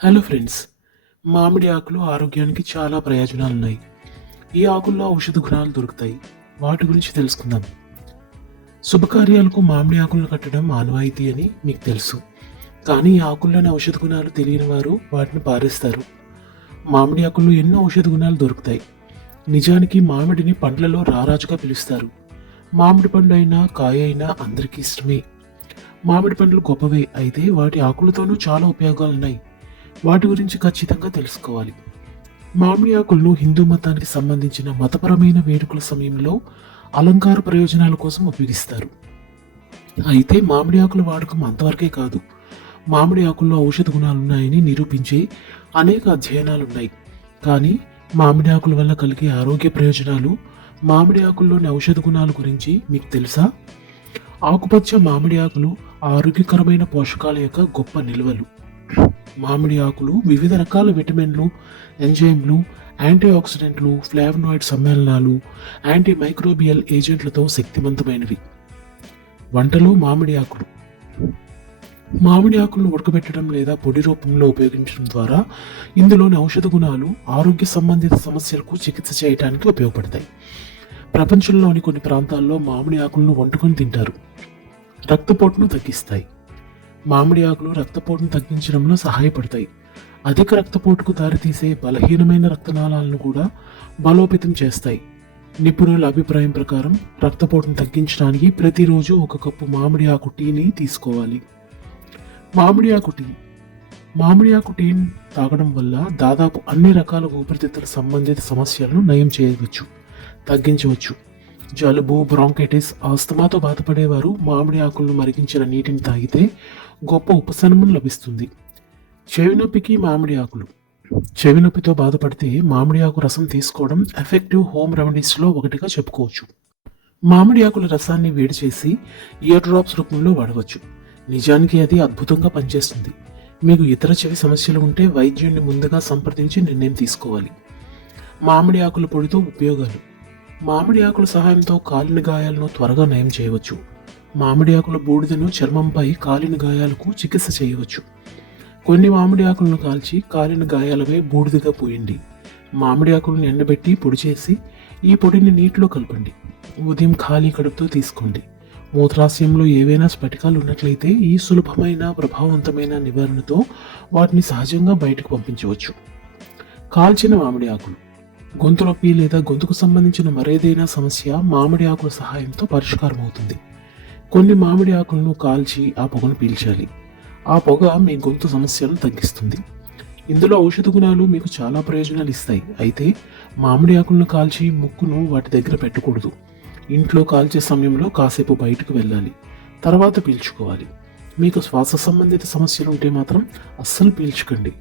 Hello friends, మామిడి ఆకులు ఆరోగ్యానికి చాలా ప్రయోజనాలున్నాయి. ఈ ఆకుల్లో ఔషధ గుణాలు దొరుకుతాయి. వాటి గురించి తెలుసుకుందాం. శుభకార్యాలకు మామిడి ఆకులను కట్టడం ఆనవాయితీ అని మీకు తెలుసు. కానీ ఈ ఆకుల్లోని ఔషధ గుణాలు తెలియని వారు వాటిని పారేస్తారు. మామిడి ఆకుల్లో ఎన్నో ఔషధ గుణాలు దొరుకుతాయి. నిజానికి మామిడిని పండ్లలో రారాజుగా పిలుస్తారు. మామిడి పండు అయినా కాయ అయినా అందరికీ ఇష్టమే. మామిడి పండ్లు గొప్పవే, అయితే వాటి ఆకులతోనూ చాలా ఉపయోగాలున్నాయి. వాటి గురించి ఖచ్చితంగా తెలుసుకోవాలి. మామిడి ఆకులను హిందూ మతానికి సంబంధించిన మతపరమైన వేడుకల సమయంలో అలంకార ప్రయోజనాల కోసం ఉపయోగిస్తారు. అయితే మామిడి ఆకుల వాడకం అంతవరకే కాదు. మామిడి ఆకుల్లో ఔషధ గుణాలున్నాయని నిరూపించే అనేక అధ్యయనాలున్నాయి. కానీ మామిడి ఆకుల వల్ల కలిగే ఆరోగ్య ప్రయోజనాలు, మామిడి ఆకుల్లోని ఔషధ గుణాల గురించి మీకు తెలుసా? ఆకుపచ్చ మామిడి ఆకులు ఆరోగ్యకరమైన పోషకాల యొక్క గొప్ప నిల్వలు. మామిడి ఆకులు వివిధ రకాల విటమిన్లు, ఎంజైమ్లు, యాంటీ ఆక్సిడెంట్లు, ఫ్లావనాయిడ్ సమ్మేళనాలు, యాంటీ మైక్రోబియల్ ఏజెంట్లతో శక్తివంతమైనవి. వంటలో మామిడి ఆకులు. మామిడి ఆకులను ఉడకబెట్టడం లేదా పొడి రూపంలో ఉపయోగించడం ద్వారా ఇందులోని ఔషధ గుణాలు ఆరోగ్య సంబంధిత సమస్యలకు చికిత్స చేయడానికి ఉపయోగపడతాయి. ప్రపంచంలోని కొన్ని ప్రాంతాల్లో మామిడి ఆకులను వండుకొని తింటారు. రక్తపోటును తగ్గిస్తాయి. మామిడి ఆకులు రక్తపోటును తగ్గించడంలో సహాయపడతాయి. అధిక రక్తపోటుకు దారితీసే బలహీనమైన రక్తనాళాలను కూడా బలోపేతం చేస్తాయి. నిపుణుల అభిప్రాయం ప్రకారం రక్తపోటును తగ్గించడానికి ప్రతిరోజు 1 కప్పు మామిడి ఆకు టీని తీసుకోవాలి. మామిడి ఆకు టీ. మామిడి ఆకు టీని తాగడం వల్ల దాదాపు అన్ని రకాల ఊపిరితిత్తుల సంబంధిత సమస్యలను నయం చేయవచ్చు, తగ్గించవచ్చు. జలుబు, బ్రాంకైటిస్, ఆస్తమాతో బాధపడేవారు మామిడి ఆకులను మరిగించిన నీటిని తాగితే గొప్ప ఉపశమనం లభిస్తుంది. చెవి నొప్పికి మామిడి ఆకులు. చెవి నొప్పితో బాధపడితే మామిడి ఆకు రసం తీసుకోవడం ఎఫెక్టివ్ హోమ్ రెమెడీస్లో ఒకటిగా చెప్పుకోవచ్చు. మామిడి ఆకుల రసాన్ని వేడి చేసి ఇయర్ డ్రాప్స్ రూపంలో వాడవచ్చు. నిజానికి అది అద్భుతంగా పనిచేస్తుంది. మీకు ఇతర చెవి సమస్యలు ఉంటే వైద్యుడిని ముందుగా సంప్రదించి నిర్ణయం తీసుకోవాలి. మామిడి ఆకుల పొడితో ఉపయోగాలు. మామిడి ఆకుల సహాయంతో కాలిన గాయాలను త్వరగా నయం చేయవచ్చు. మామిడి ఆకుల బూడిదను చర్మంపై కాలిన గాయాలకు చికిత్స చేయవచ్చు. కొన్ని మామిడి ఆకులను కాల్చి కాలిన గాయాలపై బూడిదగా పోయండి. మామిడి ఆకులను ఎండబెట్టి పొడి చేసి ఈ పొడిని నీటిలో కలపండి. ఉదయం ఖాళీ కడుపుతో తీసుకోండి. మూత్రాశయంలో ఏవైనా స్ఫటికాలు ఉన్నట్లయితే ఈ సులభమైన ప్రభావవంతమైన నివారణతో వాటిని సహజంగా బయటకు పంపించవచ్చు. కాల్చిన మామిడి ఆకులు. గొంతు నొప్పి లేదా గొంతుకు సంబంధించిన మరేదైనా సమస్య మామిడి ఆకుల సహాయంతో పరిష్కారం అవుతుంది. కొన్ని మామిడి ఆకులను కాల్చి ఆ పొగను పీల్చాలి. ఆ పొగ మీ గొంతు సమస్యలను తగ్గిస్తుంది. ఇందులో ఔషధ గుణాలు మీకు చాలా ప్రయోజనాలు ఇస్తాయి. అయితే మామిడి ఆకులను కాల్చి ముక్కును వాటి దగ్గర పెట్టకూడదు. ఇంట్లో కాల్చే సమయంలో కాసేపు బయటకు వెళ్ళాలి, తర్వాత పీల్చుకోవాలి. మీకు శ్వాస సంబంధిత సమస్యలు ఉంటే మాత్రం అస్సలు పీల్చకండి.